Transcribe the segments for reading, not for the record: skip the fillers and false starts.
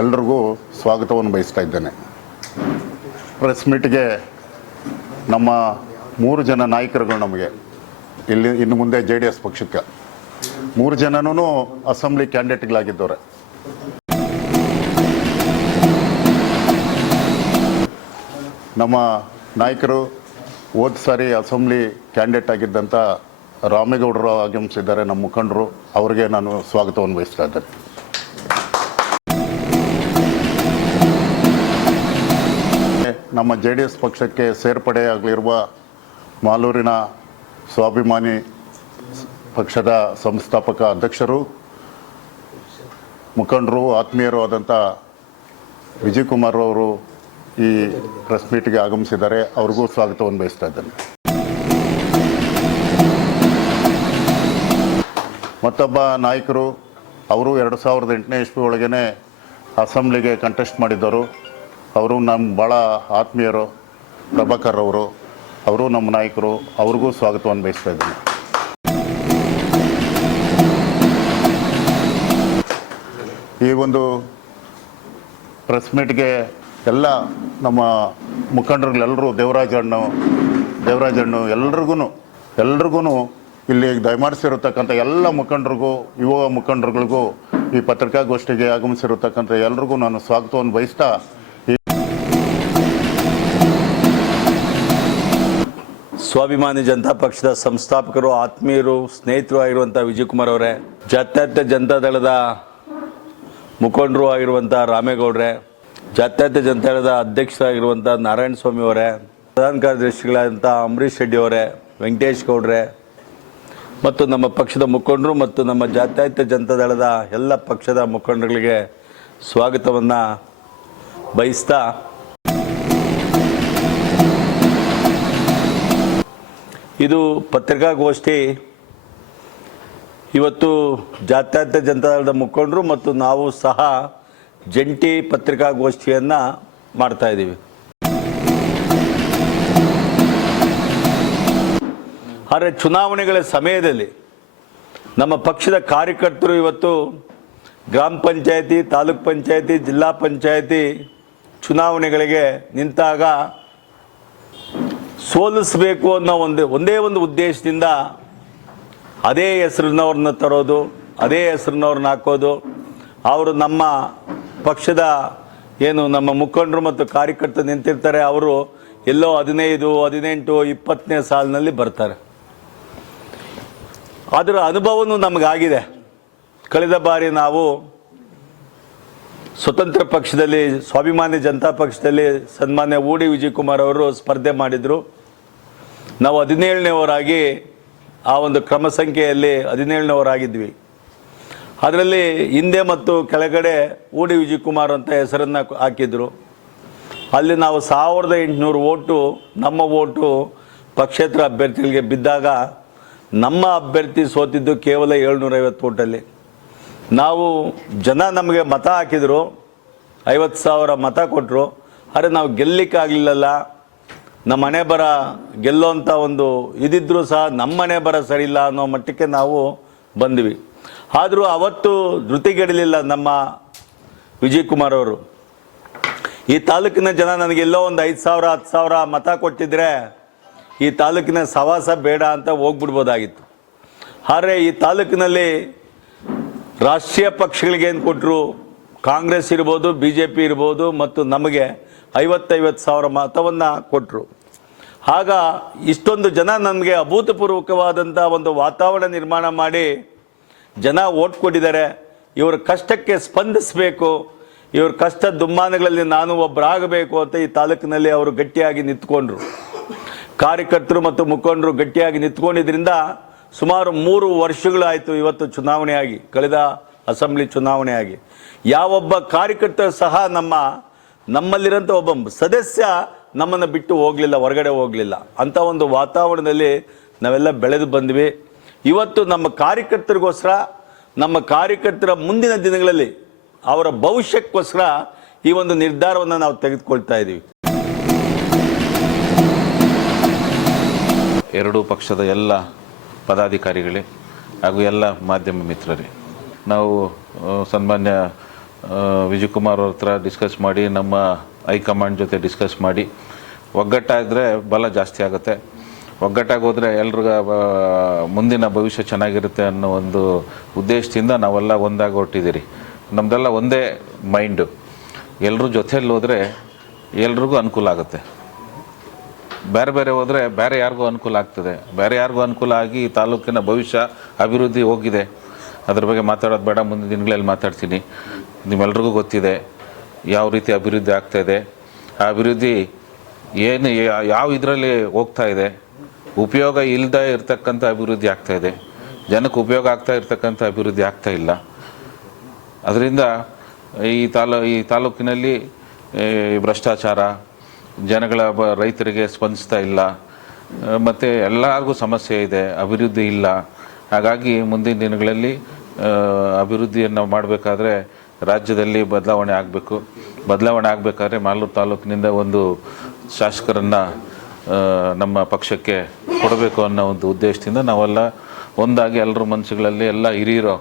ಎಲ್ರಿಗೂ ಸ್ವಾಗತವನ್ನು ಬಯಸ್ತಾ ಇದ್ದೇನೆ. ಪ್ರೆಸ್ ಮೀಟ್ಗೆ ನಮ್ಮ 3 ಜನ ನಾಯಕರುಗಳು ನಮಗೆ ಇಲ್ಲಿ ಇನ್ನು ಮುಂದೆ JDS ಪಕ್ಷಕ್ಕೆ 3 ಜನನೂ ಅಸೆಂಬ್ಲಿ ಕ್ಯಾಂಡಿಡೇಟ್ಗಳಾಗಿದ್ದವ್ರೆ. ನಮ್ಮ ನಾಯಕರು ಹೋದ ಸಾರಿ ಅಸೆಂಬ್ಲಿ ಕ್ಯಾಂಡಿಡೇಟ್ ಆಗಿದ್ದಂಥ ರಾಮೇಗೌಡರು ಆಗಮಿಸಿದ್ದಾರೆ. ನಮ್ಮ ಮುಖಂಡರು, ಅವರಿಗೆ ನಾನು ಸ್ವಾಗತವನ್ನು ಬಯಸ್ತಾ ಇದ್ದೇನೆ. ನಮ್ಮ JDS ಪಕ್ಷಕ್ಕೆ ಸೇರ್ಪಡೆಯಾಗಲಿರುವ ಮಾಲೂರಿನ ಸ್ವಾಭಿಮಾನಿ ಪಕ್ಷದ ಸಂಸ್ಥಾಪಕ ಅಧ್ಯಕ್ಷರು, ಮುಖಂಡರು, ಆತ್ಮೀಯರು ಆದಂಥ ವಿಜಯ್ ಕುಮಾರ್ ಅವರು ಈ ಪ್ರೆಸ್ ಮೀಟ್ಗೆ ಆಗಮಿಸಿದ್ದಾರೆ. ಅವ್ರಿಗೂ ಸ್ವಾಗತವನ್ನು ಬಯಸ್ತಾ ಇದ್ದೇನೆ. ಮತ್ತೊಬ್ಬ ನಾಯಕರು, ಅವರು 2008ನೇ ಇಸ್ವಿ ಒಳಗೇ ಅಸೆಂಬ್ಲಿಗೆ ಕಂಟೆಸ್ಟ್ ಮಾಡಿದ್ದವರು. ಅವರು ನಮ್ಮ ಭಾಳ ಆತ್ಮೀಯರು, ಪ್ರಭಾಕರ್ ಅವರು ನಮ್ಮ ನಾಯಕರು. ಅವ್ರಿಗೂ ಸ್ವಾಗತವನ್ನು ಬಯಸ್ತಾ ಇದ್ದೀನಿ. ಈ ಒಂದು ಪ್ರೆಸ್ ಮೀಟ್ಗೆ ಎಲ್ಲ ನಮ್ಮ ಮುಖಂಡರುಗಳೆಲ್ಲರೂ ದೇವರಾಜಣ್ಣು ಎಲ್ರಿಗೂ ಇಲ್ಲಿ ದಯಮಾಡಿಸಿರತಕ್ಕಂಥ ಎಲ್ಲ ಮುಖಂಡರಿಗೂ, ಯುವ ಮುಖಂಡರುಗಳಿಗೂ, ಈ ಪತ್ರಿಕಾಗೋಷ್ಠಿಗೆ ಆಗಮಿಸಿರತಕ್ಕಂಥ ಎಲ್ರಿಗೂ ನಾನು ಸ್ವಾಗತವನ್ನು ಬಯಸ್ತಾ, ಸ್ವಾಭಿಮಾನಿ ಜನತಾ ಪಕ್ಷದ ಸಂಸ್ಥಾಪಕರು, ಆತ್ಮೀಯರು, ಸ್ನೇಹಿತರು ಆಗಿರುವಂಥ ವಿಜಯ್ ಕುಮಾರ್ ಅವರೇ, ಜಾತ್ಯತೀತ ಜನತಾದಳದ ಮುಖಂಡರು ಆಗಿರುವಂಥ ರಾಮೇಗೌಡ್ರೆ, ಜಾತ್ಯತೀತ ಜನತಾದಳದ ಅಧ್ಯಕ್ಷರಾಗಿರುವಂಥ ನಾರಾಯಣ ಸ್ವಾಮಿ ಅವರೇ, ಪ್ರಧಾನ ಕಾರ್ಯದರ್ಶಿಗಳಾದಂಥ ಅಂಬರೀಶ್ ರೆಡ್ಡಿ ಅವರೇ, ವೆಂಕಟೇಶ್ ಗೌಡ್ರೆ ಮತ್ತು ನಮ್ಮ ಪಕ್ಷದ ಮುಖಂಡರು ಮತ್ತು ನಮ್ಮ ಜಾತ್ಯತೀತ ಜನತಾದಳದ ಎಲ್ಲ ಪಕ್ಷದ ಮುಖಂಡರುಗಳಿಗೆ ಸ್ವಾಗತವನ್ನು ಬಯಸ್ತಾ, ಇದು ಪತ್ರಿಕಾಗೋಷ್ಠಿ. ಇವತ್ತು ಜಾತ್ಯತೀತ ಜನತಾದಳದ ಮುಖಂಡರು ಮತ್ತು ನಾವು ಸಹ ಜಂಟಿ ಪತ್ರಿಕಾಗೋಷ್ಠಿಯನ್ನು ಮಾಡ್ತಾಯಿದ್ದೀವಿ. ಆದರೆ ಚುನಾವಣೆಗಳ ಸಮಯದಲ್ಲಿ ನಮ್ಮ ಪಕ್ಷದ ಕಾರ್ಯಕರ್ತರು ಇವತ್ತು ಗ್ರಾಮ ಪಂಚಾಯತಿ, ತಾಲೂಕ್ ಪಂಚಾಯತಿ, ಜಿಲ್ಲಾ ಪಂಚಾಯತಿ ಚುನಾವಣೆಗಳಿಗೆ ನಿಂತಾಗ ಸೋಲಿಸಬೇಕು ಅನ್ನೋ ಒಂದೇ ಒಂದು ಉದ್ದೇಶದಿಂದ ಅದೇ ಹೆಸರಿನವ್ರನ್ನ ತರೋದು, ಅದೇ ಹೆಸರಿನವ್ರನ್ನ ಹಾಕೋದು. ಅವರು ನಮ್ಮ ಪಕ್ಷದ ನಮ್ಮ ಮುಖಂಡರು ಮತ್ತು ಕಾರ್ಯಕರ್ತರು ನಿಂತಿರ್ತಾರೆ, ಅವರು ಎಲ್ಲೋ 15, 18, 20ನೇ ಸಾಲಿನಲ್ಲಿ ಬರ್ತಾರೆ. ಅದರ ಅನುಭವನೂ ನಮಗಾಗಿದೆ. ಕಳೆದ ಬಾರಿ ನಾವು ಸ್ವತಂತ್ರ ಪಕ್ಷದಲ್ಲಿ, ಸ್ವಾಭಿಮಾನಿ ಜನತಾ ಪಕ್ಷದಲ್ಲಿ ಸನ್ಮಾನ್ಯ ಊಡಿ ವಿಜಯ್ ಕುಮಾರ್ ಅವರು ಸ್ಪರ್ಧೆ ಮಾಡಿದರು. ನಾವು 17ನೇವರಾಗಿ ಆ ಒಂದು ಕ್ರಮ ಸಂಖ್ಯೆಯಲ್ಲಿ 17ನೇವರಾಗಿದ್ವಿ. ಅದರಲ್ಲಿ ಹಿಂದೆ ಮತ್ತು ಕೆಳಗಡೆ ಊಡಿ ವಿಜಯ್ ಕುಮಾರ್ ಅಂತ ಹೆಸರನ್ನು ಹಾಕಿದ್ರು. ಅಲ್ಲಿ ನಾವು 1800 ಓಟು, ನಮ್ಮ ಓಟು ಪಕ್ಷೇತರ ಅಭ್ಯರ್ಥಿಗಳಿಗೆ ಬಿದ್ದಾಗ ನಮ್ಮ ಅಭ್ಯರ್ಥಿ ಸೋತಿದ್ದು ಕೇವಲ 750 ಓಟಲ್ಲಿ. ನಾವು ಜನ ನಮಗೆ ಮತ ಹಾಕಿದರು, 50,000 ಮತ ಕೊಟ್ಟರು. ಆದರೆ ನಾವು ಗೆಲ್ಲಲಿಕ್ಕಾಗಲಿಲ್ಲಲ್ಲ. ನಮ್ಮ ಮನೆ ಬರ ಗೆಲ್ಲೋಂಥ ಒಂದು ಇದಿದ್ದರೂ ಸಹ ನಮ್ಮ ಮನೆ ಬರ ಸರಿಯಿಲ್ಲ ಅನ್ನೋ ಮಟ್ಟಕ್ಕೆ ನಾವು ಬಂದ್ವಿ. ಆದರೂ ಅವತ್ತು ಧೃತಿಗೆಡಲಿಲ್ಲ ನಮ್ಮ ವಿಜಯ್ ಕುಮಾರ್ ಅವರು. ಈ ತಾಲೂಕಿನ ಜನ ನನಗೆಲ್ಲೋ ಒಂದು 5,000, 10,000 ಮತ ಕೊಟ್ಟಿದ್ರೆ ಈ ತಾಲೂಕಿನ ಸವಾಸ ಬೇಡ ಅಂತ ಹೋಗ್ಬಿಡ್ಬೋದಾಗಿತ್ತು. ಆದರೆ ಈ ತಾಲೂಕಿನಲ್ಲಿ ರಾಷ್ಟ್ರೀಯ ಪಕ್ಷಗಳಿಗೆ ಏನು ಕೊಟ್ಟರು, ಕಾಂಗ್ರೆಸ್ ಇರ್ಬೋದು, BJP ಇರ್ಬೋದು, ಮತ್ತು ನಮಗೆ 50,000 ಮತವನ್ನು ಕೊಟ್ಟರು. ಆಗ ಇಷ್ಟೊಂದು ಜನ ನಮಗೆ ಅಭೂತಪೂರ್ವಕವಾದಂಥ ಒಂದು ವಾತಾವರಣ ನಿರ್ಮಾಣ ಮಾಡಿ ಜನ ಓಟ್ ಕೊಟ್ಟಿದ್ದಾರೆ. ಇವರ ಕಷ್ಟಕ್ಕೆ ಸ್ಪಂದಿಸಬೇಕು, ಇವ್ರ ಕಷ್ಟ ದುಮ್ಮಾನಗಳಲ್ಲಿ ನಾನು ಒಬ್ಬರಾಗಬೇಕು ಅಂತ ಈ ತಾಲೂಕಿನಲ್ಲಿ ಅವರು ಗಟ್ಟಿಯಾಗಿ ನಿಂತ್ಕೊಂಡ್ರು. ಕಾರ್ಯಕರ್ತರು ಮತ್ತು ಮುಖಂಡರು ಗಟ್ಟಿಯಾಗಿ ನಿಂತ್ಕೊಂಡಿದ್ದರಿಂದ ಸುಮಾರು 3 ವರ್ಷಗಳಾಯಿತು ಇವತ್ತು ಚುನಾವಣೆಯಾಗಿ, ಕಳೆದ ಅಸೆಂಬ್ಲಿ ಚುನಾವಣೆಯಾಗಿ. ಯಾವೊಬ್ಬ ಕಾರ್ಯಕರ್ತರು ಸಹ ನಮ್ಮಲ್ಲಿರೋಂಥ ಒಬ್ಬ ಸದಸ್ಯ ನಮ್ಮನ್ನು ಬಿಟ್ಟು ಹೋಗಲಿಲ್ಲ, ಹೊರಗಡೆ ಹೋಗಲಿಲ್ಲ. ಅಂಥ ಒಂದು ವಾತಾವರಣದಲ್ಲಿ ನಾವೆಲ್ಲ ಬೆಳೆದು ಬಂದ್ವಿ. ಇವತ್ತು ನಮ್ಮ ಕಾರ್ಯಕರ್ತರಿಗೋಸ್ಕರ, ನಮ್ಮ ಕಾರ್ಯಕರ್ತರ ಮುಂದಿನ ದಿನಗಳಲ್ಲಿ ಅವರ ಭವಿಷ್ಯಕ್ಕೋಸ್ಕರ ಈ ಒಂದು ನಿರ್ಧಾರವನ್ನು ನಾವು ತೆಗೆದುಕೊಳ್ತಾ ಇದ್ದೀವಿ. ಎರಡೂ ಪಕ್ಷದ ಎಲ್ಲ ಪದಾಧಿಕಾರಿಗಳೇ ಹಾಗೂ ಎಲ್ಲ ಮಾಧ್ಯಮ ಮಿತ್ರರೇ, ನಾವು ಸನ್ಮಾನ್ಯ ವಿಜಯಕುಮಾರ್ ಅವ್ರ ಹತ್ರ ಡಿಸ್ಕಸ್ ಮಾಡಿ, ನಮ್ಮ ಹೈಕಮಾಂಡ್ ಜೊತೆ ಡಿಸ್ಕಸ್ ಮಾಡಿ, ಒಗ್ಗಟ್ಟಾದರೆ ಬಲ ಜಾಸ್ತಿ ಆಗುತ್ತೆ. ಒಗ್ಗಟ್ಟಾಗಿ ಹೋದರೆ ಎಲ್ರಿಗ ಮುಂದಿನ ಭವಿಷ್ಯ ಚೆನ್ನಾಗಿರುತ್ತೆ ಅನ್ನೋ ಒಂದು ಉದ್ದೇಶದಿಂದ ನಾವೆಲ್ಲ ಒಂದಾಗಿ ಹೊರಟಿದ್ದೀರಿ. ನಮ್ಮದೆಲ್ಲ ಒಂದೇ ಮೈಂಡು. ಎಲ್ಲರೂ ಜೊತೆಯಲ್ಲಿ ಹೋದರೆ ಎಲ್ರಿಗೂ ಅನುಕೂಲ ಆಗುತ್ತೆ. ಬೇರೆ ಬೇರೆ ಹೋದರೆ ಬೇರೆ ಯಾರಿಗೂ ಅನುಕೂಲ ಆಗ್ತದೆ. ಬೇರೆ ಯಾರಿಗೂ ಅನುಕೂಲ ಆಗಿ ಈ ತಾಲೂಕಿನ ಭವಿಷ್ಯ ಅಭಿವೃದ್ಧಿ ಹೋಗಿದೆ. ಅದ್ರ ಬಗ್ಗೆ ಮಾತಾಡೋದು ಬೇಡ, ಮುಂದಿನ ದಿನಗಳಲ್ಲಿ ಮಾತಾಡ್ತೀನಿ. ನಿಮ್ಮೆಲ್ರಿಗೂ ಗೊತ್ತಿದೆ ಯಾವ ರೀತಿ ಅಭಿವೃದ್ಧಿ ಆಗ್ತಾಯಿದೆ. ಆ ಅಭಿವೃದ್ಧಿ ಏನು ಯಾವ ಇದರಲ್ಲಿ ಹೋಗ್ತಾ ಇದೆ, ಉಪಯೋಗ ಇಲ್ಲದೆ ಇರ್ತಕ್ಕಂಥ ಅಭಿವೃದ್ಧಿ ಆಗ್ತಾಯಿದೆ, ಜನಕ್ಕೆ ಉಪಯೋಗ ಆಗ್ತಾ ಇರ್ತಕ್ಕಂಥ ಅಭಿವೃದ್ಧಿ ಆಗ್ತಾ ಇಲ್ಲ. ಅದರಿಂದ ಈ ತಾಲೂಕಿನಲ್ಲಿ ಭ್ರಷ್ಟಾಚಾರ, ಜನಗಳ ರೈತರಿಗೆ ಸ್ಪಂದಿಸ್ತಾ ಇಲ್ಲ, ಮತ್ತು ಎಲ್ಲರಿಗೂ ಸಮಸ್ಯೆ ಇದೆ, ಅಭಿವೃದ್ಧಿ ಇಲ್ಲ. ಹಾಗಾಗಿ ಮುಂದಿನ ದಿನಗಳಲ್ಲಿ ಅಭಿವೃದ್ಧಿಯನ್ನು ಮಾಡಬೇಕಾದ್ರೆ ರಾಜ್ಯದಲ್ಲಿ ಬದಲಾವಣೆ ಆಗಬೇಕು. ಬದಲಾವಣೆ ಆಗಬೇಕಾದ್ರೆ ಮಾಲೂರು ತಾಲೂಕಿನಿಂದ ಒಂದು ಶಾಸಕರನ್ನು ನಮ್ಮ ಪಕ್ಷಕ್ಕೆ ಕೊಡಬೇಕು ಅನ್ನೋ ಒಂದು ಉದ್ದೇಶದಿಂದ ನಾವೆಲ್ಲ ಒಂದಾಗಿ ಎಲ್ಲರ ಮನಸ್ಸುಗಳಲ್ಲಿ ಎಲ್ಲ ಹಿರಿಯರು,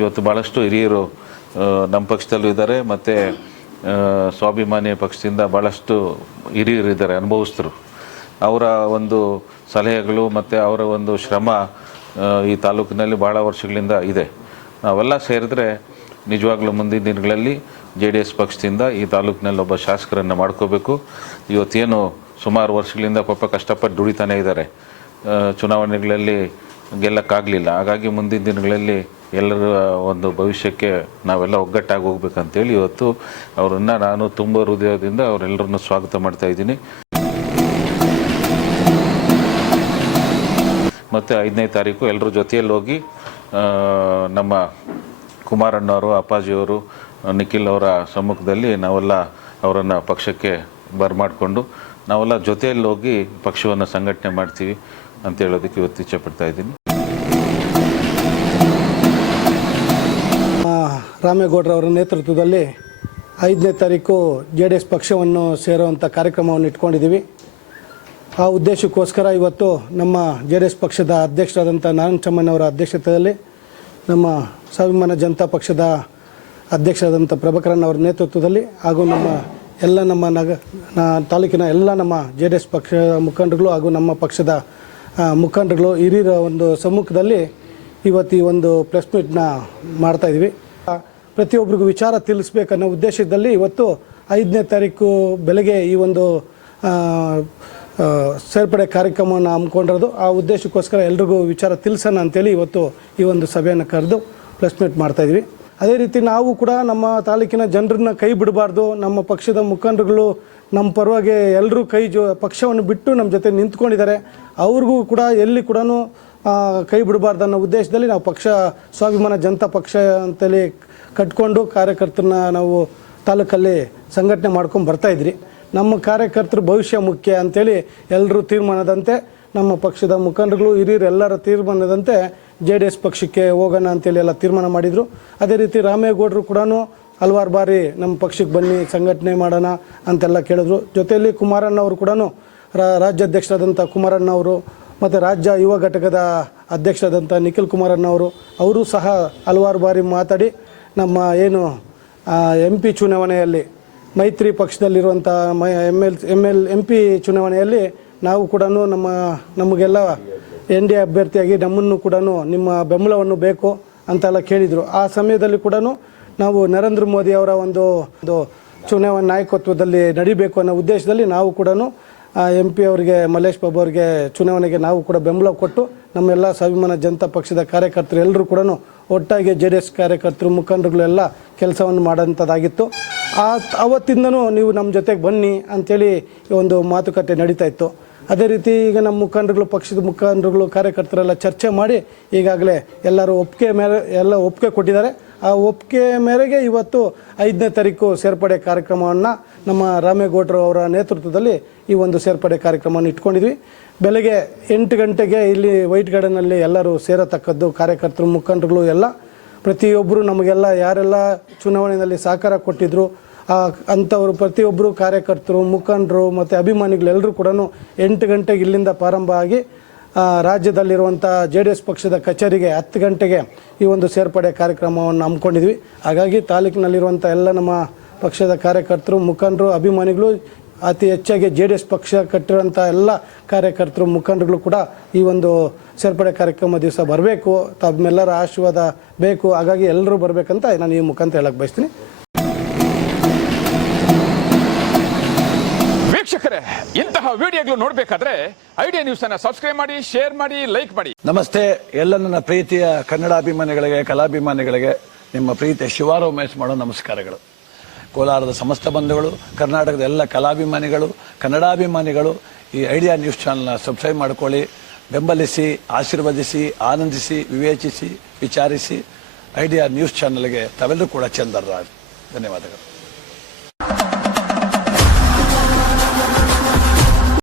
ಇವತ್ತು ಭಾಳಷ್ಟು ಹಿರಿಯರು ನಮ್ಮ ಪಕ್ಷದಲ್ಲೂ ಇದ್ದಾರೆ, ಮತ್ತು ಸ್ವಾಭಿಮಾನಿ ಪಕ್ಷದಿಂದ ಭಾಳಷ್ಟು ಹಿರಿಯರು ಇದ್ದಾರೆ, ಅನುಭವಿಸ್ತರು. ಅವರ ಒಂದು ಸಲಹೆಗಳು ಮತ್ತು ಅವರ ಒಂದು ಶ್ರಮ ಈ ತಾಲೂಕಿನಲ್ಲಿ ಭಾಳ ವರ್ಷಗಳಿಂದ ಇದೆ. ನಾವೆಲ್ಲ ಸೇರಿದ್ರೆ ನಿಜವಾಗ್ಲೂ ಮುಂದಿನ ದಿನಗಳಲ್ಲಿ JDS ಪಕ್ಷದಿಂದ ಈ ತಾಲೂಕಿನಲ್ಲಿ ಒಬ್ಬ ಶಾಸಕರನ್ನು ಮಾಡ್ಕೋಬೇಕು. ಇವತ್ತೇನು ಸುಮಾರು ವರ್ಷಗಳಿಂದ ಪಾಪ ಕಷ್ಟಪಟ್ಟು ದುಡಿತಾನೇ ಇದ್ದಾರೆ, ಚುನಾವಣೆಗಳಲ್ಲಿ ಗೆಲ್ಲಕ್ಕಾಗಲಿಲ್ಲ. ಹಾಗಾಗಿ ಮುಂದಿನ ದಿನಗಳಲ್ಲಿ ಎಲ್ಲರ ಒಂದು ಭವಿಷ್ಯಕ್ಕೆ ನಾವೆಲ್ಲ ಒಗ್ಗಟ್ಟಾಗಿ ಹೋಗ್ಬೇಕಂತೇಳಿ ಇವತ್ತು ಅವರನ್ನು ನಾನು ತುಂಬ ಹೃದಯದಿಂದ ಅವರೆಲ್ಲರನ್ನು ಸ್ವಾಗತ ಮಾಡ್ತಾಯಿದ್ದೀನಿ. ಮತ್ತು 5ನೇ ತಾರೀಕು ಎಲ್ಲರ ಜೊತೆಯಲ್ಲಿ ಹೋಗಿ ನಮ್ಮ ಕುಮಾರಣ್ಣವರು, ಅಪ್ಪಾಜಿಯವರು, ನಿಖಿಲ್ ಅವರ ಸಮ್ಮುಖದಲ್ಲಿ ನಾವೆಲ್ಲ ಅವರನ್ನು ಪಕ್ಷಕ್ಕೆ ಬರಮಾಡಿಕೊಂಡು ನಾವೆಲ್ಲ ಜೊತೆಯಲ್ಲಿ ಹೋಗಿ ಪಕ್ಷವನ್ನು ಸಂಘಟನೆ ಮಾಡ್ತೀವಿ ಅಂತ ಹೇಳೋದಕ್ಕೆ ಇವತ್ತು ಇಚ್ಛೆ ಪಡ್ತಾ ಇದ್ದೀನಿ. ರಾಮೇಗೌಡರವರ ನೇತೃತ್ವದಲ್ಲಿ 5ನೇ ತಾರೀಕು JDS ಪಕ್ಷವನ್ನು ಸೇರುವಂಥ ಕಾರ್ಯಕ್ರಮವನ್ನು ಇಟ್ಕೊಂಡಿದ್ದೀವಿ. ಆ ಉದ್ದೇಶಕ್ಕೋಸ್ಕರ ಇವತ್ತು ನಮ್ಮ JDS ಪಕ್ಷದ ಅಧ್ಯಕ್ಷರಾದಂಥ ನಾರಾಯಣ ಚಮ್ಮಣ್ಣವರ ಅಧ್ಯಕ್ಷತೆಯಲ್ಲಿ, ನಮ್ಮ ಸ್ವಾಭಿಮಾನ ಜನತಾ ಪಕ್ಷದ ಅಧ್ಯಕ್ಷರಾದಂಥ ಪ್ರಭಾಕರನ್ ಅವರ ನೇತೃತ್ವದಲ್ಲಿ ಹಾಗೂ ನಮ್ಮ ತಾಲೂಕಿನ ಎಲ್ಲ ನಮ್ಮ JDS ಪಕ್ಷದ ಮುಖಂಡರುಗಳು ಹಾಗೂ ನಮ್ಮ ಪಕ್ಷದ ಮುಖಂಡರುಗಳು ಹಿರಿಯರ ಒಂದು ಸಮ್ಮುಖದಲ್ಲಿ ಇವತ್ತು ಈ ಒಂದು ಪ್ರೆಸ್ ಮೀಟ್ನ ಮಾಡ್ತಾಯಿದ್ವಿ. ಪ್ರತಿಯೊಬ್ಬರಿಗೂ ವಿಚಾರ ತಿಳಿಸ್ಬೇಕನ್ನೋ ಉದ್ದೇಶದಲ್ಲಿ ಇವತ್ತು 5ನೇ ತಾರೀಕು ಬೆಳಗ್ಗೆ ಈ ಒಂದು ಸೇರ್ಪಡೆ ಕಾರ್ಯಕ್ರಮವನ್ನು ಹಮ್ಮಿಕೊಂಡಿರೋದು. ಆ ಉದ್ದೇಶಕ್ಕೋಸ್ಕರ ಎಲ್ರಿಗೂ ವಿಚಾರ ತಿಳಿಸೋಣ ಅಂತೇಳಿ ಇವತ್ತು ಈ ಒಂದು ಸಭೆಯನ್ನು ಕರೆದು ಪ್ರೆಸ್ ಮೀಟ್ ಮಾಡ್ತಾಯಿದ್ವಿ. ಅದೇ ರೀತಿ ನಾವು ಕೂಡ ನಮ್ಮ ತಾಲೂಕಿನ ಜನರನ್ನ ಕೈ ಬಿಡಬಾರ್ದು. ನಮ್ಮ ಪಕ್ಷದ ಮುಖಂಡರುಗಳು ನಮ್ಮ ಪರವಾಗಿ ಎಲ್ಲರೂ ಪಕ್ಷವನ್ನು ಬಿಟ್ಟು ನಮ್ಮ ಜೊತೆ ನಿಂತ್ಕೊಂಡಿದ್ದಾರೆ. ಅವ್ರಿಗೂ ಕೂಡ ಎಲ್ಲಿ ಕೂಡ ಕೈ ಬಿಡಬಾರ್ದು ಅನ್ನೋ ಉದ್ದೇಶದಲ್ಲಿ ನಾವು ಸ್ವಾಭಿಮಾನ ಜನತಾ ಪಕ್ಷ ಅಂತೇಳಿ ಕಟ್ಕೊಂಡು ಕಾರ್ಯಕರ್ತರನ್ನ ನಾವು ತಾಲೂಕಲ್ಲಿ ಸಂಘಟನೆ ಮಾಡ್ಕೊಂಡು ಬರ್ತಾಯಿದ್ರಿ. ನಮ್ಮ ಕಾರ್ಯಕರ್ತರ ಭವಿಷ್ಯ ಮುಖ್ಯ ಅಂಥೇಳಿ ಎಲ್ಲರೂ ತೀರ್ಮಾನದಂತೆ, ನಮ್ಮ ಪಕ್ಷದ ಮುಖಂಡರುಗಳು ಹಿರಿಯರು ಎಲ್ಲರ ತೀರ್ಮಾನದಂತೆ JDS ಪಕ್ಷಕ್ಕೆ ಹೋಗೋಣ ಅಂತೇಳಿ ಎಲ್ಲ ತೀರ್ಮಾನ ಮಾಡಿದರು. ಅದೇ ರೀತಿ ರಾಮೇಗೌಡರು ಕೂಡ ಹಲವಾರು ಬಾರಿ ನಮ್ಮ ಪಕ್ಷಕ್ಕೆ ಬನ್ನಿ ಸಂಘಟನೆ ಮಾಡೋಣ ಅಂತೆಲ್ಲ ಕೇಳಿದ್ರು. ಜೊತೆಯಲ್ಲಿ ಕುಮಾರಣ್ಣವರು ಕೂಡ ರಾಜ್ಯಾಧ್ಯಕ್ಷರಾದಂಥ ಕುಮಾರಣ್ಣವರು ಮತ್ತು ರಾಜ್ಯ ಯುವ ಘಟಕದ ಅಧ್ಯಕ್ಷರಾದಂಥ ನಿಖಿಲ್ ಕುಮಾರಣ್ಣವರು ಅವರು ಸಹ ಹಲವಾರು ಬಾರಿ ಮಾತಾಡಿ ನಮ್ಮ ಏನು MP ಚುನಾವಣೆಯಲ್ಲಿ ಮೈತ್ರಿ ಪಕ್ಷದಲ್ಲಿರುವಂಥ MP ಚುನಾವಣೆಯಲ್ಲಿ ನಾವು ಕೂಡ ನಮಗೆಲ್ಲ NDA ಅಭ್ಯರ್ಥಿಯಾಗಿ ನಮ್ಮನ್ನು ಕೂಡ ನಿಮ್ಮ ಬೆಂಬಲವನ್ನು ಬೇಕು ಅಂತೆಲ್ಲ ಕೇಳಿದರು. ಆ ಸಮಯದಲ್ಲಿ ಕೂಡ ನಾವು ನರೇಂದ್ರ ಮೋದಿ ಅವರ ಒಂದು ಚುನಾವಣಾ ನಾಯಕತ್ವದಲ್ಲಿ ನಡಿಬೇಕು ಅನ್ನೋ ಉದ್ದೇಶದಲ್ಲಿ ನಾವು ಕೂಡ MP ಅವರಿಗೆ, ಮಲ್ಲೇಶ್ ಬಾಬು ಅವರಿಗೆ ಚುನಾವಣೆಗೆ ನಾವು ಕೂಡ ಬೆಂಬಲ ಕೊಟ್ಟು ನಮ್ಮೆಲ್ಲ ಸ್ವಾಭಿಮಾನ ಜನತಾ ಪಕ್ಷದ ಕಾರ್ಯಕರ್ತರು ಎಲ್ಲರೂ ಕೂಡ ಒಟ್ಟಾಗಿ JDS ಕಾರ್ಯಕರ್ತರು ಮುಖಂಡರುಗಳೆಲ್ಲ ಕೆಲಸವನ್ನು ಮಾಡೋಂಥದ್ದಾಗಿತ್ತು. ಅವತ್ತಿಂದನೂ ನೀವು ನಮ್ಮ ಜೊತೆಗೆ ಬನ್ನಿ ಅಂಥೇಳಿ ಒಂದು ಮಾತುಕತೆ ನಡೀತಾ ಇತ್ತು. ಅದೇ ರೀತಿ ಈಗ ನಮ್ಮ ಮುಖಂಡರುಗಳು, ಪಕ್ಷದ ಮುಖಂಡರುಗಳು, ಕಾರ್ಯಕರ್ತರೆಲ್ಲ ಚರ್ಚೆ ಮಾಡಿ ಈಗಾಗಲೇ ಎಲ್ಲರೂ ಒಪ್ಪಿಗೆ ಕೊಟ್ಟಿದ್ದಾರೆ. ಆ ಒಪ್ಪಿಗೆ ಮೇರೆಗೆ ಇವತ್ತು 5ನೇ ತಾರೀಕು ಸೇರ್ಪಡೆ ಕಾರ್ಯಕ್ರಮವನ್ನು ನಮ್ಮ ರಾಮೇಗೌಡರು ಅವರ ನೇತೃತ್ವದಲ್ಲಿ ಈ ಒಂದು ಸೇರ್ಪಡೆ ಕಾರ್ಯಕ್ರಮವನ್ನು ಇಟ್ಕೊಂಡಿದ್ವಿ. ಬೆಳಗ್ಗೆ 8 ಗಂಟೆಗೆ ಇಲ್ಲಿ ವೈಟ್ ಗಾರ್ಡನಲ್ಲಿ ಎಲ್ಲರೂ ಸೇರತಕ್ಕದ್ದು ಕಾರ್ಯಕರ್ತರು, ಮುಖಂಡರುಗಳು ಎಲ್ಲ ಪ್ರತಿಯೊಬ್ಬರು ನಮಗೆಲ್ಲ ಯಾರೆಲ್ಲ ಚುನಾವಣೆಯಲ್ಲಿ ಸಹಕಾರ ಕೊಟ್ಟಿದ್ದರು ಅಂಥವರು ಪ್ರತಿಯೊಬ್ಬರು ಕಾರ್ಯಕರ್ತರು, ಮುಖಂಡರು ಮತ್ತು ಅಭಿಮಾನಿಗಳೆಲ್ಲರೂ ಕೂಡ 8 ಗಂಟೆಗೆ ಇಲ್ಲಿಂದ ಪ್ರಾರಂಭ ಆಗಿ ರಾಜ್ಯದಲ್ಲಿರುವಂಥ JDS ಪಕ್ಷದ ಕಚೇರಿಗೆ 10 ಗಂಟೆಗೆ ಈ ಒಂದು ಸೇರ್ಪಡೆ ಕಾರ್ಯಕ್ರಮವನ್ನು ಹಮ್ಮಿಕೊಂಡಿದ್ವಿ. ಹಾಗಾಗಿ ತಾಲೂಕಿನಲ್ಲಿರುವಂಥ ಎಲ್ಲ ನಮ್ಮ ಪಕ್ಷದ ಕಾರ್ಯಕರ್ತರು, ಮುಖಂಡರು, ಅಭಿಮಾನಿಗಳು, ಅತಿ ಹೆಚ್ಚಾಗಿ JDS ಪಕ್ಷ ಕಟ್ಟಿರೋಂಥ ಎಲ್ಲ ಕಾರ್ಯಕರ್ತರು, ಮುಖಂಡರುಗಳು ಕೂಡ ಈ ಒಂದು ಸೇರ್ಪಡೆ ಕಾರ್ಯಕ್ರಮ ದಿವಸ ಬರಬೇಕು, ತಮ್ಮೆಲ್ಲರ ಆಶೀರ್ವಾದ ಬೇಕು. ಹಾಗಾಗಿ ಎಲ್ಲರೂ ಬರಬೇಕಂತ ನಾನು ಈ ಮುಖಾಂತರ ಹೇಳಕ್ಕೆ ಬಯಸ್ತೀನಿ. ವೀಕ್ಷಕರೇ, ಇಂತಹ ವಿಡಿಯೋಗಳು ನೋಡಬೇಕಾದ್ರೆ ಐಡಿಯಾ ನ್ಯೂಸ್ ಅನ್ನು ಸಬ್ಸ್ಕ್ರೈಬ್ ಮಾಡಿ, ಶೇರ್ ಮಾಡಿ, ಲೈಕ್ ಮಾಡಿ. ನಮಸ್ತೆ ಎಲ್ಲ ನನ್ನ ಪ್ರೀತಿಯ ಕನ್ನಡಾಭಿಮಾನಿಗಳಿಗೆ, ಕಲಾಭಿಮಾನಿಗಳಿಗೆ ನಿಮ್ಮ ಪ್ರೀತಿಯ ಶಿವಾರ ಉಮೇಶ್ ಮಾಡೋ ನಮಸ್ಕಾರಗಳು. ಕೋಲಾರದ ಸಮಸ್ತ ಬಂಧುಗಳು, ಕರ್ನಾಟಕದ ಎಲ್ಲ ಕಲಾಭಿಮಾನಿಗಳು, ಕನ್ನಡಾಭಿಮಾನಿಗಳು ಈ ಐಡಿಯಾ ನ್ಯೂಸ್ ಚಾನಲ್ನ ಸಬ್ಸ್ಕ್ರೈಬ್ ಮಾಡ್ಕೊಳ್ಳಿ, ಬೆಂಬಲಿಸಿ, ಆಶೀರ್ವದಿಸಿ, ಆನಂದಿಸಿ, ವಿವೇಚಿಸಿ, ವಿಚಾರಿಸಿ. ಐಡಿಯಾ ನ್ಯೂಸ್ ಚಾನಲ್ಗೆ ತಾವೆಲ್ಲರೂ ಕೂಡ ಚಂದರ್ರಾಜ್. ಧನ್ಯವಾದಗಳು.